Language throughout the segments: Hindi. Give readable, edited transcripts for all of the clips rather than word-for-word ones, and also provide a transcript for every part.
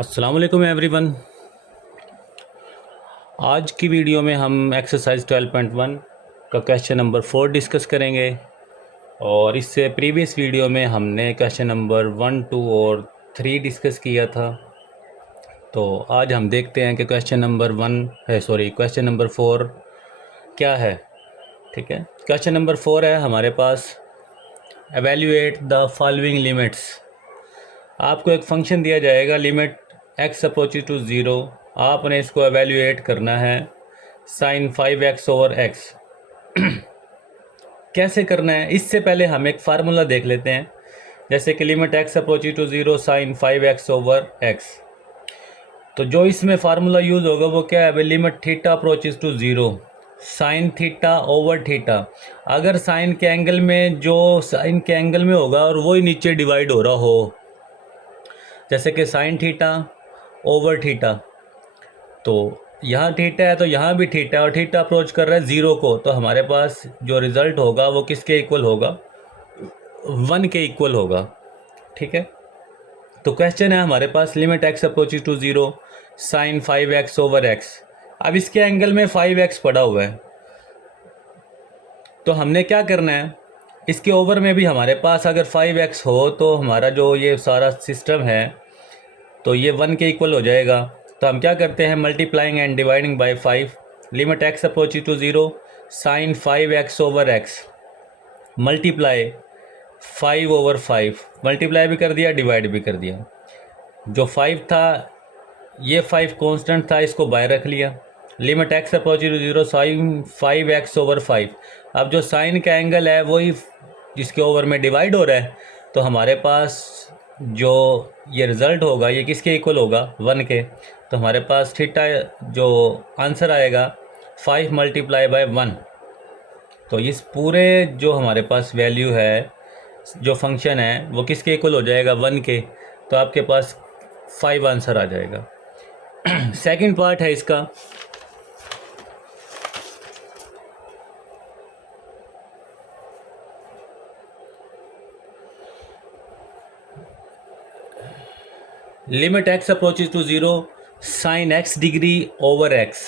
अस्सलाम वालेकुम एवरीवन। आज की वीडियो में हम एक्सरसाइज 12.1 का क्वेश्चन नंबर 4 डिस्कस करेंगे और इससे प्रीवियस वीडियो में हमने क्वेश्चन नंबर 1, 2 और 3 डिस्कस किया था। तो आज हम देखते हैं कि क्वेश्चन नंबर 4 क्या है। ठीक है, क्वेश्चन नंबर 4 है हमारे पास, एवेल्यूएट द फॉलोइंग लिमिट्स। आपको एक फंक्शन दिया जाएगा लिमिट x अप्रोचेज टू 0। आपने इसको एवेल्यूएट करना है साइन 5x ओवर x। कैसे करना है, इससे पहले हम एक फार्मूला देख लेते हैं। जैसे कि limit x approaches to 0 sine 5x over x। तो जो इसमें फार्मूला यूज़ होगा वो क्या है, limit theta approaches to 0 sine theta over theta. अगर साइन के एंगल में जो साइन के एंगल में होगा और वही नीचे डिवाइड हो रहा हो, जैसे कि साइन थीटा ओवर थीटा, तो यहाँ थीटा है तो यहाँ भी थीटा है और थीटा अप्रोच कर रहा है 0 को, तो हमारे पास जो रिज़ल्ट होगा वो किसके इक्वल होगा, 1 के इक्वल होगा। ठीक है, तो क्वेश्चन है हमारे पास limit x approaches to 0 sine 5x over x। अब इसके एंगल में 5x पड़ा हुआ है, तो हमने क्या करना है, इसके ओवर में भी हमारे पास अगर 5x हो तो हमारा जो ये सारा सिस्टम है तो ये 1 के इक्वल हो जाएगा। तो हम क्या करते हैं, multiplying and dividing by 5। Limit x approaches to 0 sine 5x over x multiply 5 over 5, multiply भी कर दिया, डिवाइड भी कर दिया। जो 5 था ये 5 कांस्टेंट था, इसको बाय रख लिया। Limit x approaches to 0 sine 5x over 5। अब जो साइन का एंगल है वही जिसके ओवर में डिवाइड हो रहा है, तो हमारे पास जो ये रिज़ल्ट होगा ये किसके इक्वल होगा, 1 के। तो हमारे पास थीटा जो आंसर आएगा 5 मल्टीप्लाई बाय 1। तो इस पूरे जो हमारे पास वैल्यू है, जो फंक्शन है वो किसके इक्वल हो जाएगा, 1 के। तो आपके पास 5 आंसर आ जाएगा। सेकंड पार्ट है इसका, limit x approaches to 0 sine x degree over x।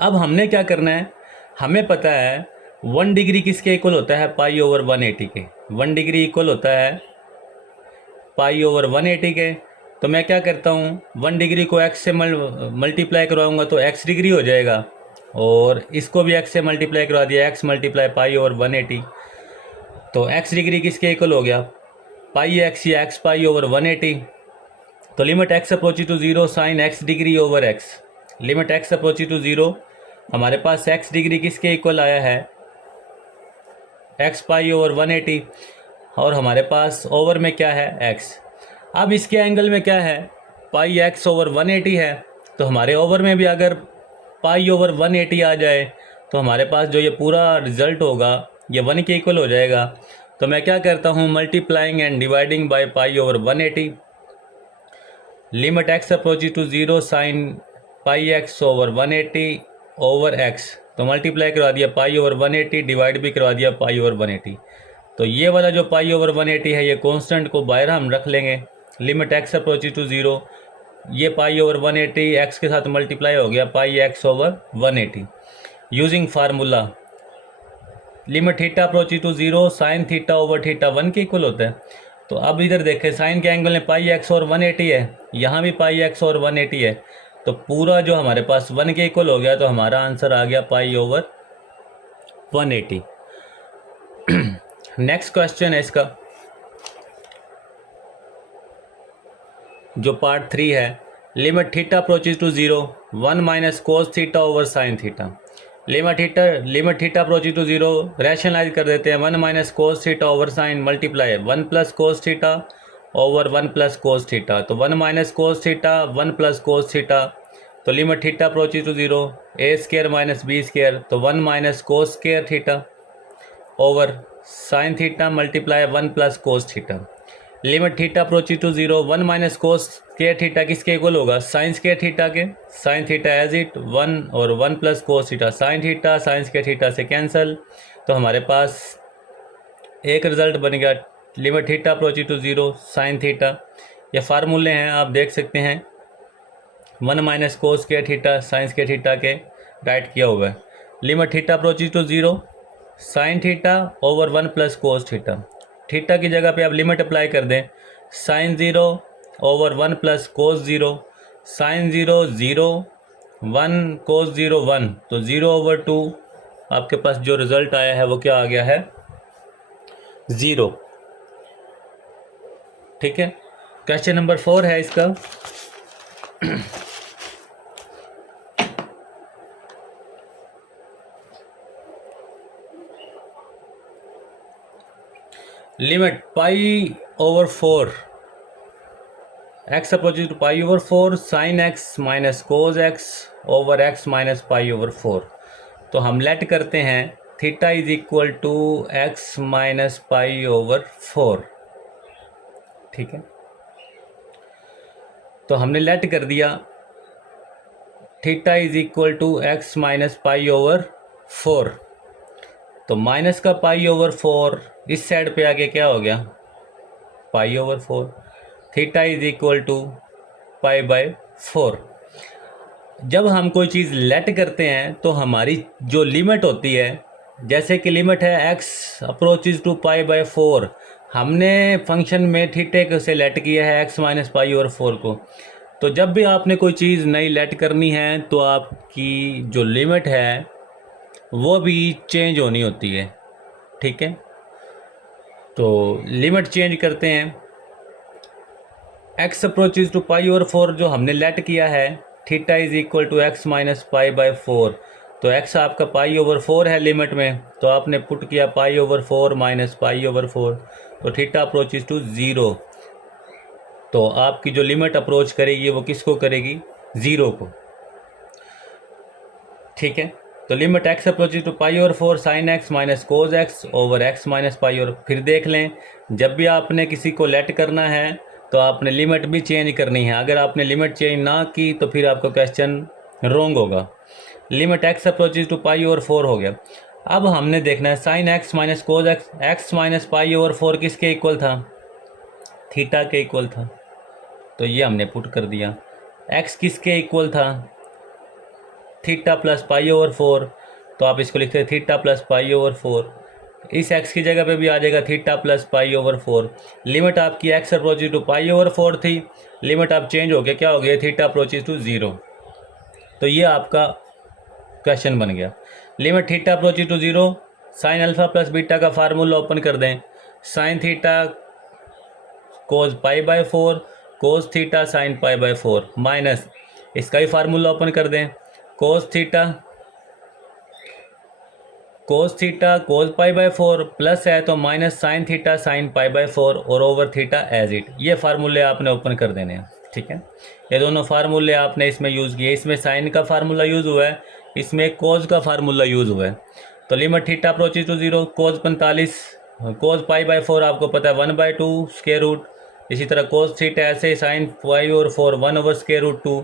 अब हमने क्या करना है, हमें पता है 1 डिग्री किसके इक्वल होता है, पाई ओवर 180 के। 1 डिग्री इक्वल होता है पाई ओवर 180 के। तो मैं क्या करता हूँ, 1 डिग्री को x से मल्टीप्लाई करवाऊँगा तो x डिग्री हो जाएगा, और इसको भी x से मल्टीप्लाई करवा दिया, x मल्टीप्लाई पाई ओवर 180। तो x डिग्री किसके इक्वल हो गया, पाई x या x पाई ओवर 180। तो limit x approaches to 0 sine x degree over x। Limit x approaches to 0, हमारे पास x डिग्री किसके इक्वल आया है, x पाई ओवर 180, और हमारे पास ओवर में क्या है, x। अब इसके एंगल में क्या है, पाई x ओवर 180 है। तो हमारे ओवर में भी अगर पाई ओवर 180 आ जाए तो हमारे पास जो ये पूरा रिज़ल्ट होगा ये 1 के इक्वल हो जाएगा। तो मैं क्या करता हूँ, multiplying and dividing by pi over 180। Limit x approaches to 0 sine pi x over 180 over x। तो मल्टीप्लाई करवा दिया पाई ओवर 180, डिवाइड भी करवा दिया पाई ओवर 180। तो ये वाला जो पाई ओवर 180 है ये कांस्टेंट को बाहर हम रख लेंगे। लिमिट x अप्रोचेज टू 0, ये पाई ओवर 180 x के साथ मल्टीप्लाई हो गया pi x over 180। Using formula limit theta approaches to 0 sine theta over theta 1 के इक्वल होता है। तो अब इधर देखें, साइन के एंगल में पाई x और 180 है, यहाँ भी पाई x और 180 है, तो पूरा जो हमारे पास 1 के इक्वल हो गया। तो हमारा आंसर आ गया पाई ओवर 180। नेक्स्ट क्वेश्चन है इसका, जो पार्ट 3 है। Limit theta approaches to 0 1 minus cos theta over sine theta. Limit theta approaches to 0 rationalise कर देते हैं, 1 minus cos theta over sine multiply 1 plus cos theta over 1 plus cos theta. तो 1 minus cos theta 1 plus cos theta. तो limit theta approaches to 0 a square minus b square, तो 1 minus cos square theta over sine theta multiply 1 plus cos theta. Limit theta approaches to 0 1 minus cos square theta किसके इक्वल होगा, साइन स्केयर थीटा के। साइन थीटा एज इट 1 और 1 plus cos theta, sine theta sine square theta से कैंसिल। तो हमारे पास एक रिजल्ट बन गया, limit theta approaches to 0 sine theta ये फार्मूले हैं, आप देख सकते हैं। 1 माइनस कोस के थीटा साइंस के थीटा के राइट किया हुआ है। Limit theta approaches to 0 sine theta over 1 plus cos theta. Theta की जगह पे आप लिमिट अप्लाई कर दें, sine 0 over 1 plus cos 0, sine 0 0, 1 cos 0 1, तो 0 ओवर 2 आपके पास जो रिजल्ट आया है वो क्या आ गया है, 0। ठीक है, क्वेश्चन नंबर 4 है इसका। Limit pi over 4 x approaches to pi over 4 sine x minus cos x over x minus pi over 4। तो हम लेट करते हैं theta is equal to x minus pi over 4। ठीक है, तो हमने लेट कर दिया theta is equal to x minus pi over 4। तो माइनस का पाई ओवर 4 इस साइड पे आके क्या हो गया, pi over 4। Theta is equal to pi by 4। जब हम कोई चीज़ लेट करते हैं तो हमारी जो लिमिट होती है, जैसे कि लिमिट है x approaches to pi by 4, हमने फंक्शन में थीटे से लेट किया है एक्स माइनस पाई ओवर 4 को। तो जब भी आपने कोई चीज़ नई लेट करनी है तो आपकी जो लिमिट है वो भी चेंज होनी होती है। ठीक है, तो लिमिट चेंज करते हैं। X approaches to pi over 4 जो हमने लेट किया है, theta is equal to x minus pi by 4। तो एक्स आपका पाई ओवर 4 है लिमिट में, तो आपने पुट किया पाई ओवर 4 माइनस पाई ओवर 4, तो थीटा अप्रोचेज टू 0। तो आपकी जो लिमिट अप्रोच करेगी वो किसको करेगी, 0 को। ठीक है, तो limit x approaches to pi over 4 sine x minus cos x over x minus pi over. फिर देख लें, जब भी आपने किसी को लेट करना है तो आपने लिमिट भी चेंज करनी है। अगर आपने लिमिट चेंज ना की तो फिर आपका क्वेश्चन रॉन्ग होगा। Limit x approaches to pi over 4 हो गया। अब हमने देखना है sine x minus cos x, x minus pi over 4 किसके इक्वल था, थीटा के इक्वल था, तो ये हमने पुट कर दिया। एक्स किसके इक्वल था, थीटा प्लस पाई ओवर 4, तो आप इसको लिखते हैं थीटा प्लस पाई ओवर 4। इस एक्स की जगह पे भी आ जाएगा theta plus pi over 4। Limit आपकी x approaches to pi over 4 थी, लिमिट आप चेंज हो गया, क्या हो गया, थीटा अप्रोचेज टू 0। तो ये आपका क्वेश्चन बन गया। Limit theta approaches to 0 sine alpha plus beta का फार्मूला ओपन कर दें, sine theta cos pi by 4 cos theta sine pi by 4 minus इसका ही फार्मूला ओपन कर दें, cos theta cos pi by 4 plus है तो minus sine theta sine pi by 4 और ओवर थीटा एज इट। ये फार्मूले आपने ओपन कर देने हैं। ठीक है, ये दोनों फार्मूले आपने इसमें यूज़ किए। इसमें साइन का फार्मूला यूज़ हुआ है, इसमें कोज का फार्मूला यूज़ हुआ है। तो limit theta approaches to 0 cos 45 cos pi by 4 आपको पता है 1/2 स्क्वायर रूट। इसी तरह कोज थीटा ऐसे ही साइन पाई और 4 1 over square root 2,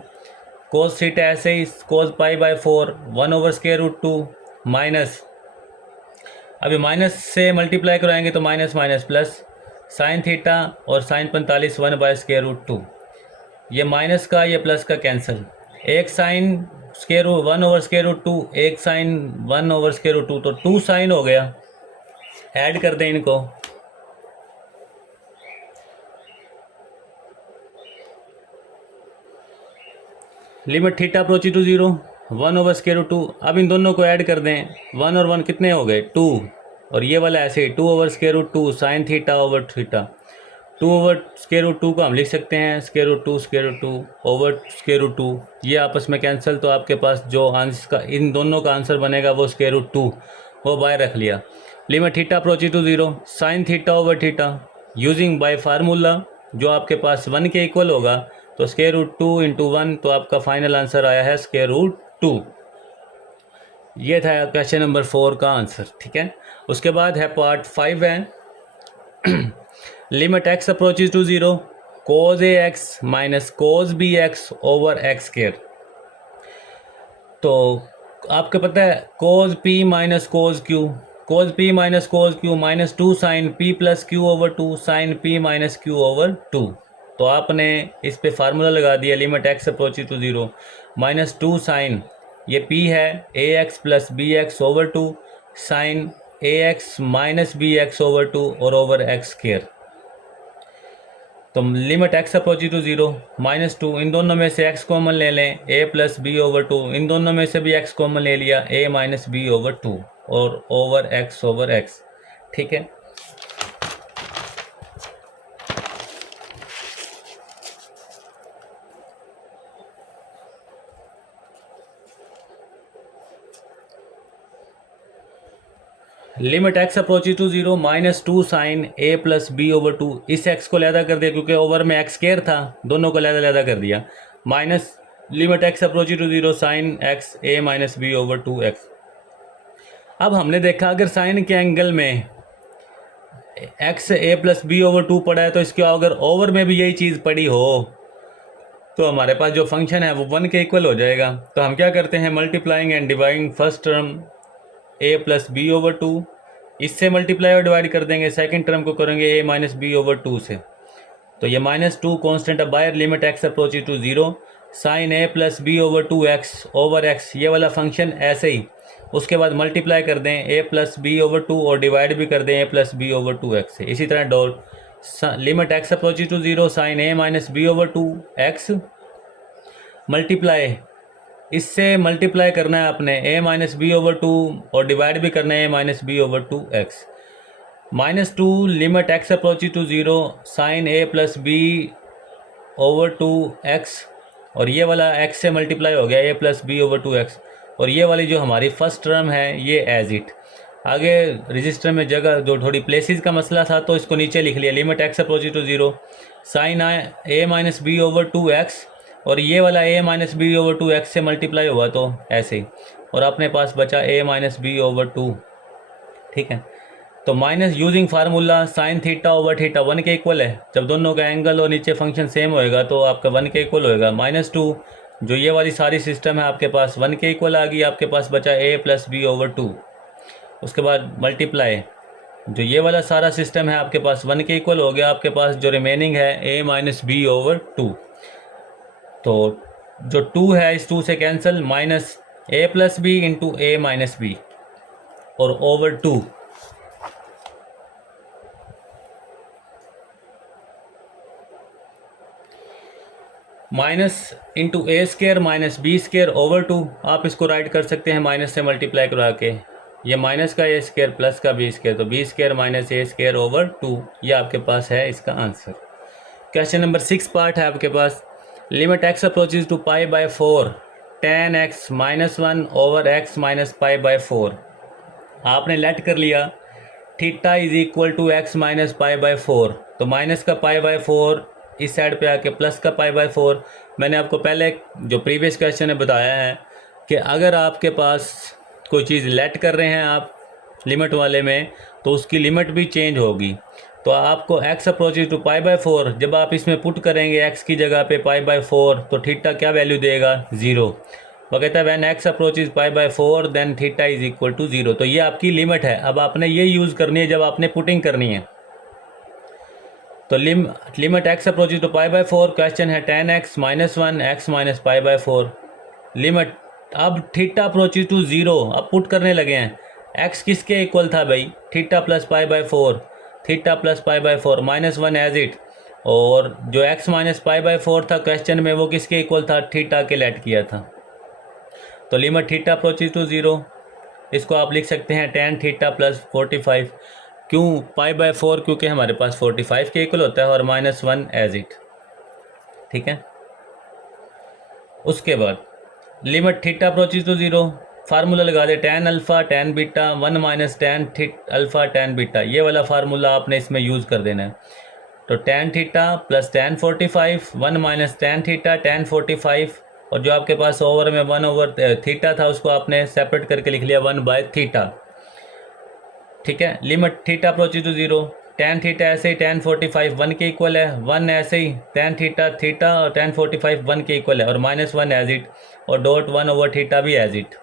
cos theta ऐसे ही cos pi by 4 1 over square root 2 minus, अभी माइनस से मल्टीप्लाई कराएंगे तो minus minus plus, sine theta और साइन 45 1 बाय स्क्वायर रूट 2, ये माइनस का ये प्लस का कैंसिल, एक sine square root 1 over square root 2, एक साइन 1 ओवर स्क्वायर रूट 2, तो 2 साइन हो गया। ऐड कर दें इनको, limit theta approaches to 0 1 over square root 2। अब इन दोनों को ऐड कर दें, 1 और 1 कितने हो गए, 2, और ये वाला ऐसे ही 2 over square root 2 sine theta over theta. 2 over square root 2 को हम लिख सकते हैं square root 2 square root 2 over square root 2, ये आपस में कैंसिल, तो आपके पास जो आंसर का इन दोनों का आंसर बनेगा वो स्क्वायर रूट 2, वो बाय रख लिया। Limit theta approaches to 0 sine theta over theta using by formula जो आपके पास 1 के इक्वल होगा, तो स्क्वायर रूट 2 इंटू 1, तो आपका फाइनल आंसर आया है स्क्वायर रूट 2। ये था क्वेश्चन नंबर 4 का आंसर। ठीक है, उसके बाद है पार्ट 5 है limit x approaches to 0 cos a x minus cos b x over x square. तो आपको पता है cos p minus cos q, cos p minus cos q minus 2 sine p plus q over 2 sine p minus q over 2। तो आपने इस पे फार्मूला लगा दिया, limit x approaches to zero minus two sine, ये पी है a x plus b x over two sine a x minus b x over two और ओवर एक्स स्क्वायर। तो limit x approaches to zero minus two, इन दोनों में से एक्स कॉमन ले लें, a plus b over two, इन दोनों में से भी एक्स कॉमन ले लिया, a minus b over two और ओवर एक्स। ठीक है। Limit x approaches to zero minus two sine a plus b over two, इस एक्स को लैदा कर दिया क्योंकि ओवर में एक्स स्क्वायर था, दोनों को लैदा कर दिया, minus limit x approaches to zero sine x a minus b over two x. अब हमने देखा अगर साइन के एंगल में x a plus b over two पड़ा है तो इसके अगर ओवर में भी यही चीज़ पड़ी हो तो हमारे पास जो फंक्शन है वो वन के इक्वल हो जाएगा। तो हम क्या करते हैं, multiplying and dividing first term a plus b over two, इससे मल्टीप्लाई और डिवाइड कर देंगे, सेकंड टर्म को करेंगे a minus b over two से। तो ये माइनस टू कॉन्स्टेंट अब बायर limit x approaches to zero sine a plus b over two x over x, ये वाला फंक्शन ऐसे ही। उसके बाद मल्टीप्लाई कर दें a plus b over two और डिवाइड भी कर दें a plus b over two x से। इसी तरह dot limit x approaches to zero sine a minus b over two x multiply, इससे मल्टीप्लाई करना है आपने a minus b over two और डिवाइड भी करना है a minus b over two x. Minus two limit x approaches to zero sine a plus b over two x, और ये वाला एक्स से मल्टीप्लाई हो गया a plus b over two x, और ये वाली जो हमारी फर्स्ट टर्म है ये एज इट। आगे रजिस्टर में जगह जो थोड़ी प्लेसेस का मसला था तो इसको नीचे लिख लिया, limit x approaches to zero sine a minus b over two x, और ये वाला a minus b over two x से मल्टीप्लाई हुआ तो ऐसे ही, और अपने पास बचा a minus b over two. ठीक है। तो minus using formula sine theta over theta one के इक्वल है, जब दोनों का एंगल और नीचे फंक्शन सेम होएगा तो आपका वन के इक्वल होएगा। माइनस टू जो ये वाली सारी सिस्टम है आपके पास वन के इक्वल आ गई, आपके पास बचा ए प्लस बी ओवर टू। उसके बाद मल्टीप्लाई, जो ये वाला सारा सिस्टम है आपके पास वन के इक्वल हो गया, आपके पास जो रिमेनिंग है a minus b over two. तो जो टू है इस टू से cancel, minus a plus b into a minus b और over two. Minus into a square minus b square over two, आप इसको राइट कर सकते हैं माइनस से मल्टीप्लाई करा के, ये माइनस का ए स्केयर प्लस का बी स्केयर, तो b square minus a square over two, ये आपके पास है इसका आंसर। क्वेश्चन नंबर 6 पार्ट है आपके पास, limit x approaches to pi by 4 tan x minus one over x minus pi by 4। आपने लेट कर लिया theta is equal to x minus pi by 4, तो माइनस का पाई बाय 4 इस साइड पे आके प्लस का पाई बाय 4। मैंने आपको पहले जो प्रीवियस क्वेश्चन है बताया है कि अगर आपके पास कोई चीज़ लेट कर रहे हैं आप लिमिट वाले में तो उसकी लिमिट भी चेंज होगी। तो आपको x approaches to pi by 4, जब आप इसमें पुट करेंगे x की जगह पे पाई बाय 4 तो थीटा क्या वैल्यू देगा, 0। वो कहता है when x approaches pi by 4 then theta is equal to 0। तो ये आपकी लिमिट है, अब आपने ये यूज़ करनी है जब आपने पुटिंग करनी है। तो limit x approaches to pi by 4, question है tan x minus one x minus pi by 4 लिमिट। अब थीटा अप्रोचेस टू 0, अब पुट करने लगे हैं, x किसके इक्वल था भाई, theta plus pi by 4, theta plus pi by 4 minus one as it, और जो x माइनस पाई बाय 4 था क्वेश्चन में वो किसके इक्वल था, थीटा के लेट किया था। तो लिमिट थीटा अप्रोचेस टू 0, इसको आप लिख सकते हैं टेन थीटा प्लस 45, क्यों पाई बाय 4, क्योंकि हमारे पास 45 के इक्वल होता है, और माइनस वन एज इट। ठीक है। उसके बाद limit theta approaches to 0, formula लगा दे tan alpha tan beta one minus tan alpha tan beta, ये वाला फार्मूला आपने इसमें यूज़ कर देना है। तो tan theta plus ten 45 one minus tan theta tan 45, और जो आपके पास ओवर में वन ओवर थीटा था उसको आपने सेपरेट करके लिख लिया वन बाय थीटा। ठीक है। Limit theta approaches to 0, tan theta ऐसे ही टेन 45 वन के इक्वल है, वन ऐसे ही टेन थीटा थीटा और टेन 45 वन के इक्वल है, और माइनस वन एज इट, और डॉट वन ओवर थीटा भी as it.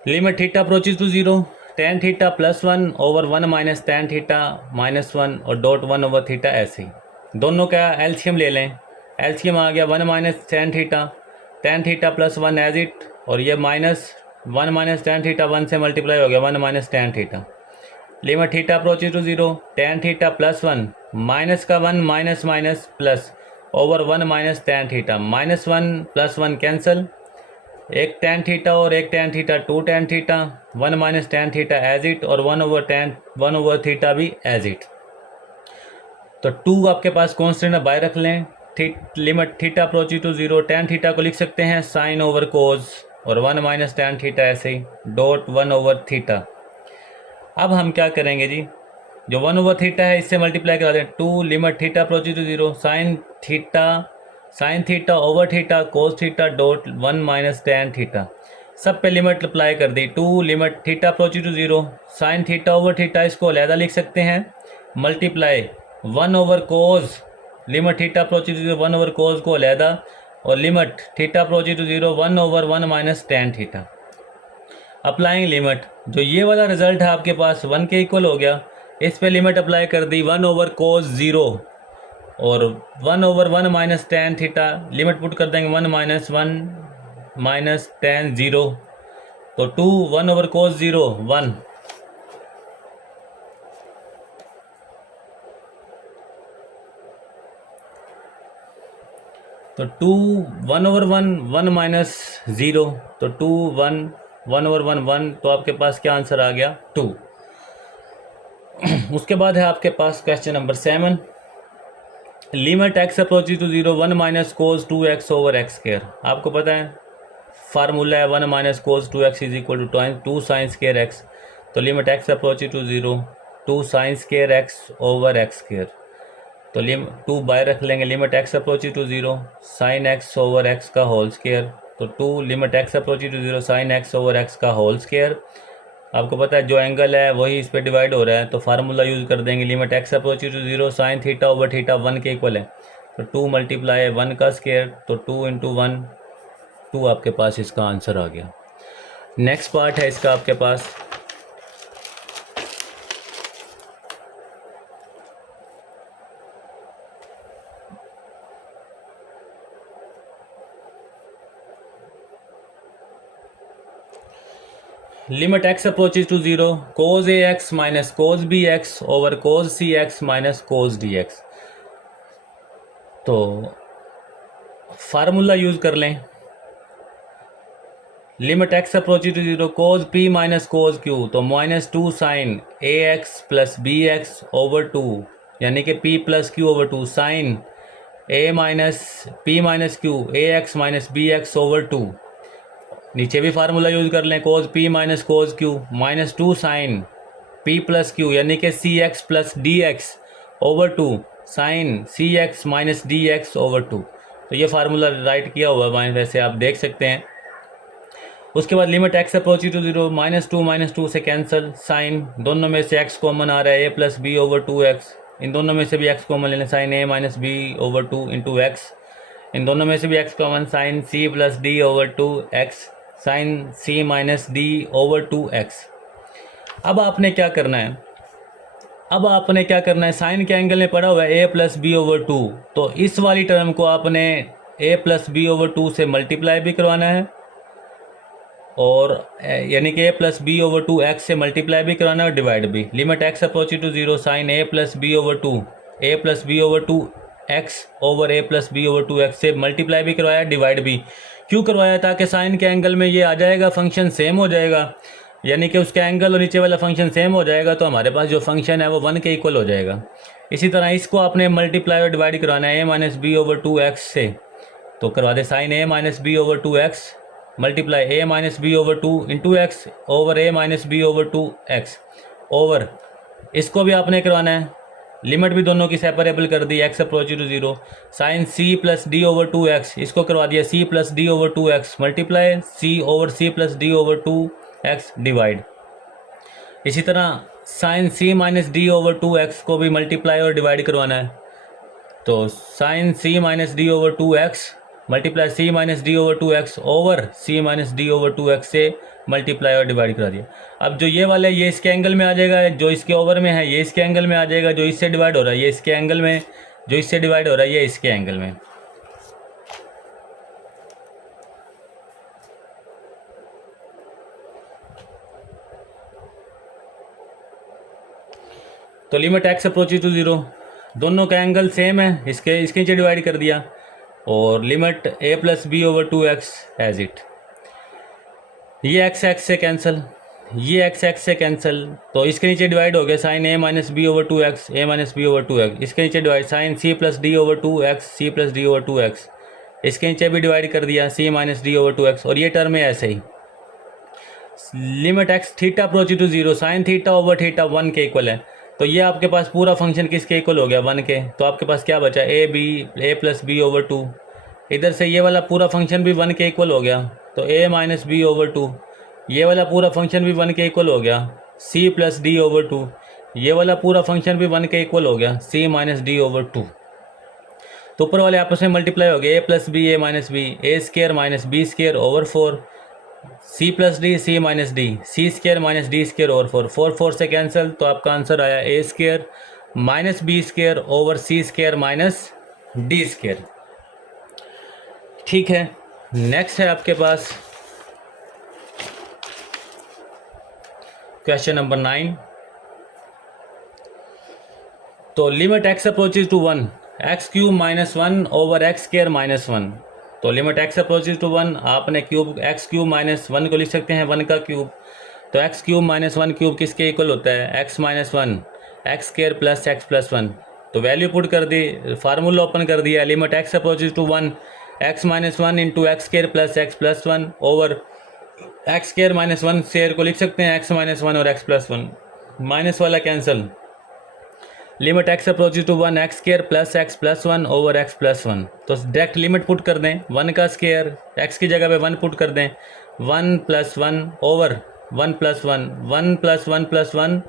Limit theta approaches to zero, tan theta plus one over one minus tan theta minus one और डॉट वन ओवर थीटा ऐसे ही। दोनों का एलसीएम ले लें, एलसीएम आ गया one minus tan theta plus one as it, और ये माइनस tan थीटा वन से मल्टीप्लाई हो गया one minus tan theta. Limit theta approaches to zero, tan theta plus one minus का one minus minus plus over one minus tan theta, minus one plus one cancel, एक tan थीटा और एक tan theta to tan theta, one minus tan theta as it और वन ओवर थीटा भी एज इट। तो टू आपके पास कॉन्स्टेंट है, बाय रख लें। Limit theta approaches to zero, tan theta को लिख सकते हैं साइन ओवर कोज और वन माइनस tan थीटा ऐसे ही डॉट वन ओवर थीटा। अब हम क्या करेंगे जी, जो वन ओवर थीटा है इससे मल्टीप्लाई करा दें, two limit theta approaches to zero sine theta over theta cos theta dot one minus tan theta, सब पे लिमिट अप्लाई कर दी। Two limit theta approaches to zero, sine theta over theta इसको अलहदा लिख सकते हैं, multiply one over cos, limit theta approaches to zero one over cos को अलहदा, और limit theta approaches to zero one over one minus tan theta. Applying limit, जो ये वाला रिजल्ट है आपके पास वन के इक्वल हो गया, इस पे लिमिट अप्लाई कर दी वन ओवर कोस ज़ीरो और one over one minus tan theta, limit put कर देंगे वन माइनस tan ज़ीरो, तो two one over cos zero one, तो two one over one minus zero, तो टू वन ओवर वन, तो आपके पास क्या आंसर आ गया टू। उसके बाद है आपके पास question number 7, limit x approaches to zero one minus cos two x over x square. आपको पता है फार्मूला है one minus cos two x is equal to two sine square x, तो limit x approaches to zero two sine square x over x square, तो टू बाय रख लेंगे, limit x approaches to zero sine x over x का होल स्क्वायर, तो to limit x approaches to zero sine x over x का होल स्क्वायर। आपको पता है जो एंगल है वही इस पे डिवाइड हो रहा है, तो फार्मूला यूज़ कर देंगे, limit x approaches to zero sine theta over theta one के इक्वल है, तो टू मल्टीप्लाई वन का स्क्वायर, तो टू इंटू वन, टू आपके पास इसका आंसर आ गया। नेक्स्ट पार्ट है इसका आपके पास, limit x approaches to zero cos a x minus cos b x over cos c x minus cos d x. तो फार्मूला यूज कर लें, limit x approaches to zero cos p minus cos q, तो minus two sine a x plus b x over two, यानी कि p plus q over two, sine a minus p minus q a x minus b x over to. नीचे भी फार्मूला यूज़ कर लें, cos p minus cos q minus two sine p plus q, यानी कि c x plus d x over two sine c x minus d x over two. तो ये फार्मूला राइट किया हुआ है वैसे आप देख सकते हैं। उसके बाद limit x approaches to zero minus two से कैंसिल, साइन दोनों में से एक्स कॉमन आ रहा है, a plus b over two x, इन दोनों में से भी एक्स कॉमन लेना, sine a minus b over two into x, इन दोनों में से भी x common, sine c plus d over two x sine c minus d over two x. अब आपने क्या करना है, साइन के एंगल में पड़ा हुआ है a plus b over two, तो इस वाली टर्म को आपने a plus b over two से मल्टीप्लाई भी करवाना है, और यानी कि a plus b over two x से मल्टीप्लाई भी कराना है और डिवाइड भी। Limit x approaches to zero sine a plus b over two x over a plus b over two x से मल्टीप्लाई भी करवाया, डिवाइड भी क्यों करवाया, ताकि साइन के एंगल में ये आ जाएगा, फंक्शन सेम हो जाएगा, यानी कि उसका एंगल और नीचे वाला फंक्शन सेम हो जाएगा, तो हमारे पास जो फंक्शन है वो वन के इक्वल हो जाएगा। इसी तरह इसको आपने मल्टीप्लाई और डिवाइड करवाना है a minus b over two x से, तो करवा दे sine a minus b over two x multiply a minus b over two into x over a minus b over two x over, इसको भी आपने करवाना है, लिमिट भी दोनों की सेपरेबल कर दी, x approach to zero sine c plus d over two x, इसको करवा दिया c plus d over two x multiply c plus d over two x divide. इसी तरह sine c minus d over two x को भी मल्टीप्लाई और डिवाइड करवाना है, तो sine c minus d over two x multiply c minus d over 2x over c minus d over 2x से मल्टीप्लाई और डिवाइड करा दिया। अब जो ये वाला है ये इसके एंगल में आ जाएगा, जो इसके ओवर में है ये इसके एंगल में आ जाएगा, जो इससे डिवाइड हो रहा है ये इसके एंगल में, जो इससे डिवाइड हो रहा है ये इसके एंगल में। तो लिमिट एक्स अप्रोचेज टू 0, दोनों का एंगल सेम है, इसके नीचे डिवाइड कर दिया, और limit a plus b over 2x as it. ये x x से कैंसिल, ये x x से कैंसिल, तो इसके नीचे डिवाइड हो गया sine a minus b over 2x, a minus b over 2x, इसके नीचे divide sine c plus d over 2x, c plus d over 2x, इसके नीचे भी डिवाइड कर दिया c minus d over 2x, और ये टर्म है ऐसे ही। Limit x theta approach to 0, sine theta over theta 1 के इक्वल है, तो ये आपके पास पूरा फंक्शन किसके इक्वल हो गया 1 के, तो आपके पास क्या बचा a प्लस बी ओवर 2, इधर से ये वाला पूरा फंक्शन भी 1 के इक्वल हो गया, तो a माइनस बी ओवर 2, ये वाला पूरा फंक्शन भी 1 के इक्वल हो गया, c प्लस डी ओवर 2, ये वाला पूरा फंक्शन भी 1 के इक्वल हो गया, c माइनस डी ओवर 2। तो ऊपर वाले आपस में मल्टीप्लाई हो गए, a plus b a minus b, a square minus b square over 4, c plus d c minus d, c square minus d square over 4, 4 4 से कैंसिल, तो आपका आंसर आया a square minus b square over c square minus d square. ठीक है, नेक्स्ट है आपके पास क्वेश्चन नंबर 9। तो limit x approaches to 1, x cube minus 1 over x square minus 1, तो लिमिट x अप्रोचेज टू 1, आपने क्यूब एक्स क्यूब माइनस 1 को लिख सकते हैं 1 का क्यूब, तो एक्स क्यूब माइनस 1 क्यूब किसके इक्वल होता है x minus 1 x square plus x plus 1, तो वैल्यू पुट कर दी, फार्मूला ओपन कर दिया, limit x approaches to 1 x minus 1 into x square plus x plus 1 over x square minus 1 square को लिख सकते हैं x माइनस 1 और x प्लस 1, माइनस वाला cancel, limit x approaches to 1 x square plus x plus 1 over x plus 1, तो डायरेक्ट लिमिट पुट कर दें, 1 का स्केयर x की जगह पे 1 पुट कर दें, 1 plus 1 over 1 plus 1, 1 plus 1 plus 1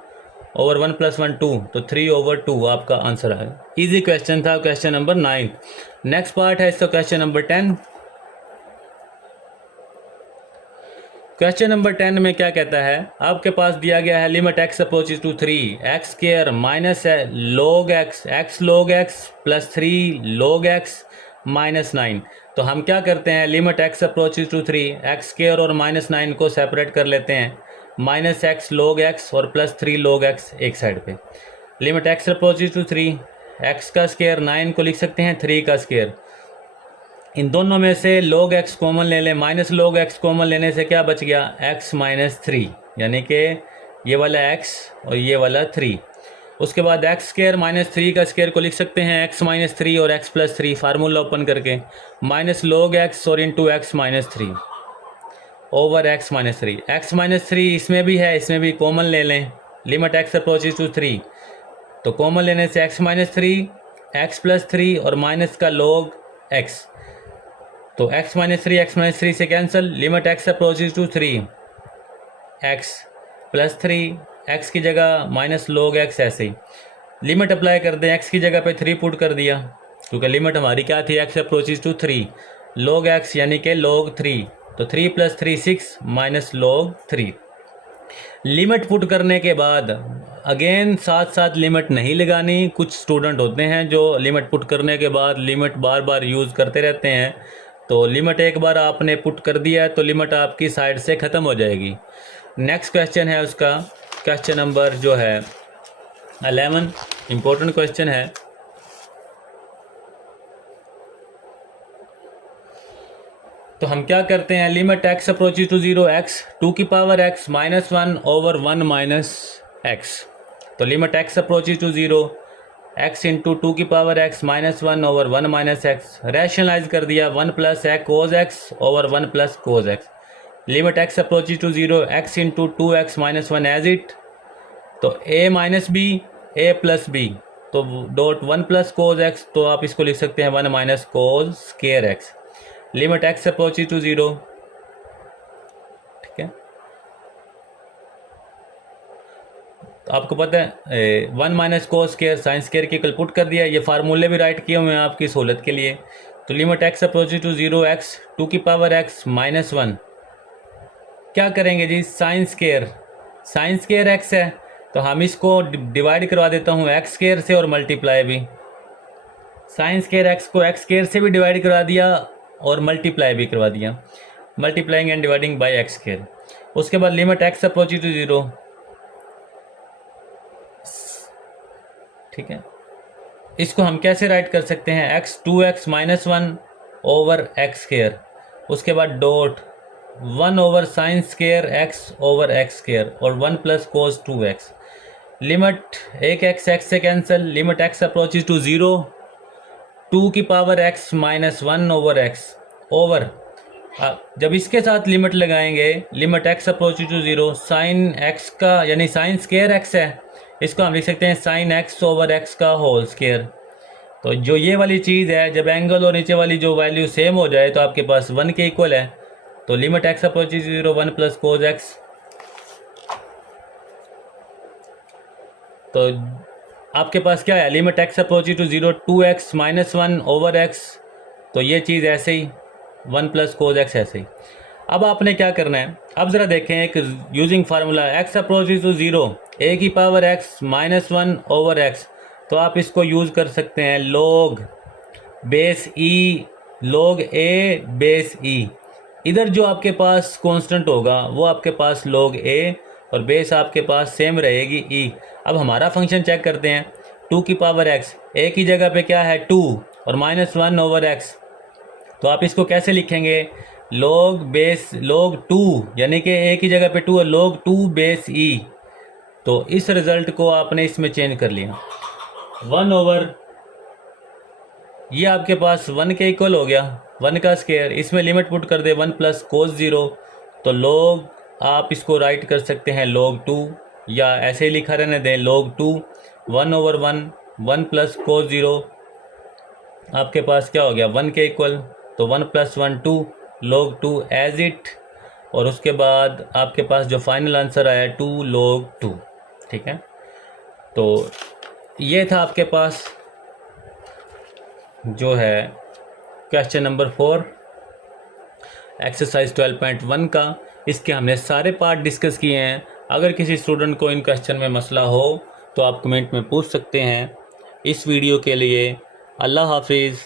over 1 plus 1 2, तो 3 ओवर 2 आपका आंसर है। इजी क्वेश्चन था, क्वेश्चन नंबर 9। नेक्स्ट पार्ट है इसका क्वेश्चन नंबर 10। क्वेश्चन नंबर 10 में क्या कहता है, आपके पास दिया गया है limit x approaches to 3 x square minus log x log x plus 3 log x minus 9, तो हम क्या करते हैं, limit x approaches to 3 x square और माइनस 9 को सेपरेट कर लेते हैं, माइनस x log x और प्लस 3 log x एक साइड पे, limit x approaches to 3 x का स्केयर 9 को लिख सकते हैं 3 का स्केयर, इन दोनों में से log x कॉमन ले लें, माइनस log x कॉमन लेने से क्या बच गया x माइनस 3, यानी कि ये वाला x और ये वाला 3, उसके बाद x स्केयर माइनस 3 का स्केयर को लिख सकते हैं x माइनस 3 और x प्लस 3, फार्मूला ओपन करके, माइनस log x और into x minus 3 over x minus 3, x minus 3 इसमें भी है, इसमें भी कॉमन ले लें, लिमिट x अप्रोचेज टू 3, तो कॉमन लेने से x माइनस 3 x प्लस 3 और माइनस का log x, तो x माइनस 3 से cancel, limit x approaches to 3 x plus 3, x की जगह माइनस log x, ऐसे ही लिमिट अप्लाई कर दें, x की जगह पे 3 पुट कर दिया, क्योंकि लिमिट हमारी क्या थी x approaches to 3 log x यानी कि log 3, तो 3 plus 3 6 minus log 3। Limit put करने के बाद अगेन साथ साथ लिमिट नहीं लगानी, कुछ स्टूडेंट होते हैं जो लिमिट पुट करने के बाद लिमिट बार बार यूज़ करते रहते हैं, तो लिमिट एक बार आपने पुट कर दिया है तो लिमिट आपकी साइड से ख़त्म हो जाएगी। नेक्स्ट क्वेश्चन है उसका क्वेश्चन नंबर जो है 11, इम्पोर्टेंट क्वेश्चन है। तो हम क्या करते हैं, limit x approaches to 0 x 2 की power x minus 1 over 1 minus x, तो limit x approaches to 0 x into 2 की power x minus 1 over 1 minus x, rationalise कर दिया 1 plus x cos x over 1 plus cos x, limit x approaches to 0 x into 2x minus 1 as it, तो a minus b a plus B, तो डॉट 1 प्लस कोज x, तो आप इसको लिख सकते हैं 1 minus cos square x, limit x approaches to 0, ठीक है। तो आपको पता है 1 minus cos square sine square की कल पुट कर दिया, ये फार्मूले भी राइट किए हुए हैं आपकी सहूलत के लिए, तो limit x approaches to 0 x two की पावर एक्स माइनस 1, क्या करेंगे जी, साइन स्केयर एक्स है तो हम इसको डिवाइड करवा देता हूँ एक्स स्केयर से और मल्टीप्लाई भी, साइन स्केयर एक्स को एक्स स्केयर से भी डिवाइड करवा दिया और मल्टीप्लाई भी करवा दिया, multiplying and dividing bye x square. उसके बाद लिमिट एक्स अप्रोचेज टू 0, ठीक है, इसको हम कैसे राइट कर सकते हैं, x 2x minus 1 over x square, उसके बाद dot 1 over sine square x over x square और 1 प्लस कोस 2x, लिमिट एक एक्स से cancel, limit x approaches to 0 2 की power x minus 1 over x over, जब इसके साथ लिमिट लगाएंगे limit x approaches to 0 sine x का यानी साइन स्केयर एक्स है, इसको हम लिख सकते हैं साइन एक्स ओवर एक्स का होल स्केयर। तो जो ये वाली चीज़ है, जब एंगल और नीचे वाली जो वैल्यू सेम हो जाए तो आपके पास 1 के इक्वल है, तो limit x approaches to 0 1 plus cos x, तो आपके पास क्या है, limit x approaches to 0 2x minus 1 over x, तो ये चीज़ ऐसे ही 1 प्लस कोस एक्स ऐसे ही। अब आपने क्या करना है, अब ज़रा देखें एक using formula x approaches to 0 a की power x minus 1 over x, तो आप इसको यूज़ कर सकते हैं log base e, log a base e, इधर जो आपके पास कांस्टेंट होगा वो आपके पास log a और बेस आपके पास सेम रहेगी e। अब हमारा फंक्शन चेक करते हैं, 2 की पावर x, a की जगह पे क्या है 2 और माइनस 1 ओवर x, तो आप इसको कैसे लिखेंगे, log 2 यानी कि a की जगह पे 2 है, log 2 बेस e, तो इस रिज़ल्ट को आपने इसमें चेंज कर लिया 1 ओवर, ये आपके पास 1 के इक्वल हो गया, 1 का स्केयर, इसमें लिमिट पुट कर दे 1 प्लस कोस 0, तो log आप इसको राइट कर सकते हैं log 2 या ऐसे ही लिखा रहने दें log 2 1 ओवर 1 प्लस कोस 0, आपके पास क्या हो गया 1 के इक्वल, तो 1 प्लस 1 2 log 2 एज इट, और उसके बाद आपके पास जो फाइनल आंसर आया 2 log 2, ठीक है। तो ये था आपके पास जो है क्वेश्चन नंबर 4 एक्सरसाइज 12.1 का, इसके हमने सारे पार्ट डिस्कस किए हैं। अगर किसी स्टूडेंट को इन क्वेश्चन में मसला हो तो आप कमेंट में पूछ सकते हैं। इस वीडियो के लिए अल्लाह हाफिज़।